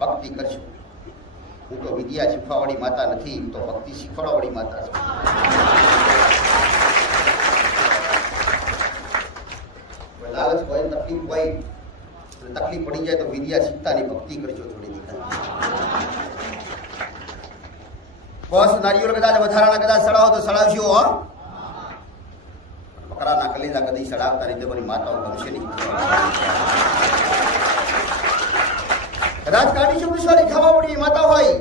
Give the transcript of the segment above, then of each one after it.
ભક્તિ કરશો. હું તો વિદ્યા શીખવાવાળી માતા નથી, હું તો ભક્તિ શીખવાડવાળી માતા છું. લાલચ હોય, તકલીફ હોય, તકલીફ પડી જાય તો વિદ્યા શીખતાની ભક્તિ કરજો થોડી દીકરા. બસ નારીઓ કદાચ વધારાના કદાચ સડાવો તો સડાવશો. બકરાના કલેજા કદી સડાવતા નહીં, તમારી માતાઓ ગમશે નહીં. કદાચ કાઢી છું વિશ્વાસી ખાવાવાળી માતા હોય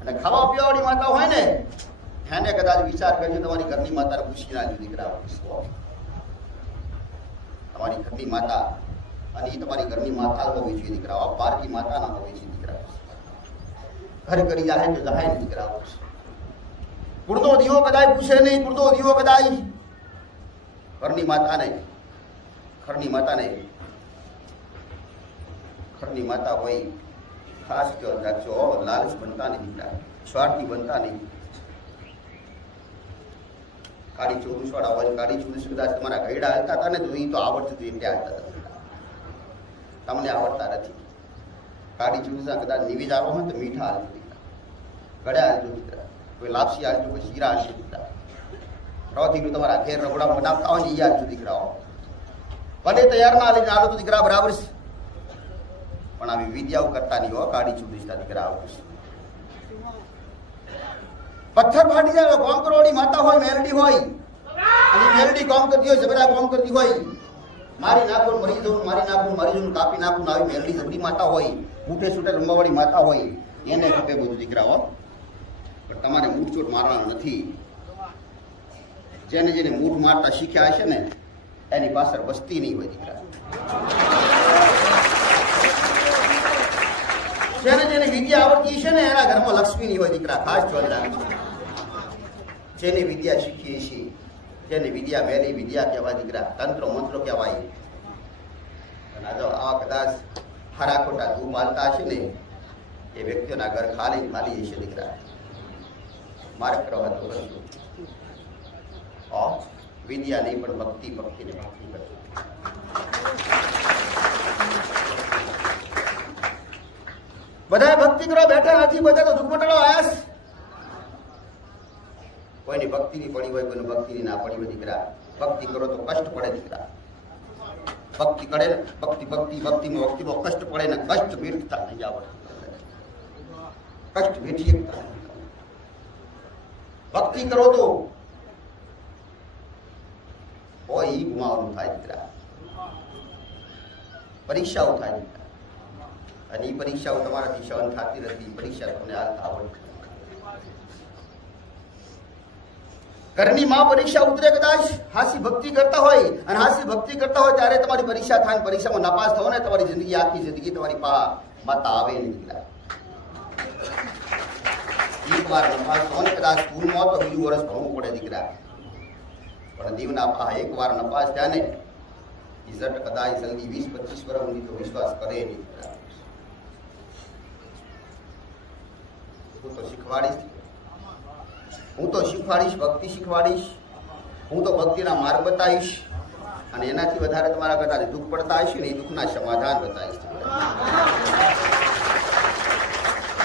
અને ખાવા પીવાવાળી માતા હોય ને, એને કદાચ વિચાર કરજો તમારી ઘરની માતાને પૂછી નાખજો દીકરા. તમારી ઘરની માતા અને એ તમારી ઘરની માતા હોવી જોઈએ દીકરાઓ, બહારની માતા ના હોવી જોઈએ દીકરા. ઘર કરી જાય તો જાય ને દીકરાઓ. કુળનો દીવો કદાચ પૂછે નહીં, કુળનો દીવો કદાચ ઘરની માતાને, ઘરની માતાને, ઘરની માતા હોય ખાસ ધ્યાન રાખજો. લાલચ બનતા નહીં દીકરા, સ્વાર્થી બનતા નહીં. કાળી ચોવીસ વાળા હોય, કાળી ચોવીસ કદાચ તમારા ગયડા હાલતા હતા ને તો એ તો આવડતું હતું એટલે હાલતા હતા. તમને આવડતા નથી. કાળી ચોવીસના કદાચ નિવેદ આવો હોય તો મીઠા હાલજો દીકરા, ગળ્યા હાલજો દીકરા, કોઈ લાપસી હાલજો, કોઈ શીરા હાલજો દીકરા. દીકરું તમારા ઘેર રગડા બનાવતા હોય ને એ હાલજો દીકરાઓ. ભલે તૈયાર ના લઈને આલો તો દીકરા બરાબર છે, પણ આવી વિદ્યાઓ કરતા નહીં હો કાળી ચોવીસના દીકરા. આવું પથ્થર ફાટી જાય, કોમ કરવાળી માતા હોય, મેલડી હોય, અને મેલડી કોમ કરતી હોય, જબરા કોમ કરતી હોય, મારી નાખું મરી જવું, મારી નાખું મારી જવું, કાપી નાખું, આવી મેલડી જબરી માતા હોય, મૂઠે છૂટે રમવાવાળી માતા હોય, એને ખપે બધું દીકરાઓ. પણ તમારે મૂઠચોટ મારવાનું નથી. જેને જેને મૂઠ મારતા શીખ્યા હશે ને એની પાછળ વસ્તી નહીં હોય દીકરા. જેને જેને વિદ્યા આવડતી છે ને એના ઘરમાં લક્ષ્મી નહીં હોય દીકરા. ખાસ ધ્યાન રાખજો. જેની વિદ્યા શીખીએ છીએ, જેની વિદ્યા મેલી વિદ્યા કહેવાય દીકરા, તંત્ર મંત્રો કહેવાય. અને આવા કદાચ ખરા ખોટા ધૂપ હાલતા હશે ને એ વ્યક્તિઓના ઘર ખાલી ખાલી હશે દીકરા. મારે કરવા તો કરજો. વિદ્યા નહીં પણ ભક્તિ, ભક્તિને ભક્તિ કરજો. બધા ભક્તિ કરવા બેઠા નથી, બધા તો દુઃખ મટાડો આયાસ. કોઈની ભક્તિની પડી હોય, કોઈની ભક્તિની ના પડી હોય દીકરા. ભક્તિ કરો તો કષ્ટ પડે દીકરા. ભક્તિ કરે ને ભક્તિમાં કષ્ટ પડે ને, કષ્ટ વેઠતા નહીં આવડે, કષ્ટ વેઠી શકતા. ભક્તિ કરો તો હોય ઈ ગુમાવવાનું થાય દીકરા. પરીક્ષાઓ થાય દીકરા, અને એ પરીક્ષાઓ તમારાથી સહન થતી નથી. પરીક્ષા તમને હાલતા આવડે. ઘરની માં પરીક્ષા ઉતરે કદાચ હાસી ભક્તિ કરતા હોય, અને હાસી ભક્તિ કરતા હોય ત્યારે તમારી પરીક્ષા થાય, પરીક્ષામાં નાપાસ થવો ને તમારી જિંદગી, આખી જિંદગી તમારી માતા આવે નહીં દીકરા. એક વાર નપાસ થવો ને કદાચ સ્કૂલમાં તો બીજું વર્ષ ભણવું પડે દીકરા. પણ દીવના પા એક વાર નપાસ થયા ને રિઝલ્ટ કદાચ જલ્દી 20-25 વર્ષ સુધી તો વિશ્વાસ કરે નહીં દીકરા. હું તો શીખવાડીશ, હું તો શીખવાડીશ, ભક્તિ શીખવાડીશ, હું તો ભક્તિના માર્ગ બતાવીશ. અને એનાથી વધારે તમારા કદાચ દુઃખ પડતા હશે ને એ દુઃખના સમાધાન બતાવીશ.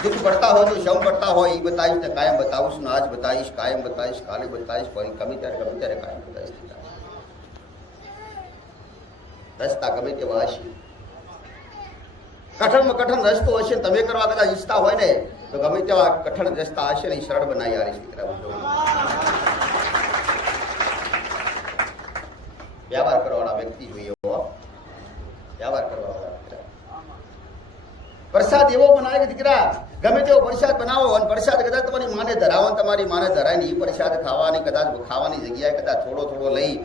દુઃખ પડતા હોય તો શમ પડતા હોય એ બતાવીશ ને કાયમ બતાવું છું. આજ બતાવીશ, કાયમ બતાવીશ, કાલે બતાવીશ, ગમે ત્યારે કાયમ બતાવીશ. રસ્તા ગમે તેવા હશે, કઠણમાં કઠણ રસ્તો હશે, તમે કરવા કદાચ ઈચ્છતા હોય ને તો ગમે તેવા કઠણ રસ્તા હશે ને એ સરળ બનાવી આવીશ દીકરા. વ્યવહાર કરવાવાળા વ્યક્તિ જોઈએ, વ્યવહાર કરવાવાળા. પ્રસાદ એવો બનાવે કે દીકરા ગમે તેવો પ્રસાદ બનાવો, અને પ્રસાદ કદાચ તમારી માને ધરાવો, તમારી માને ધરાય ને એ પ્રસાદ ખાવાની કદાચ ખાવાની જગ્યાએ કદાચ થોડો થોડો લઈ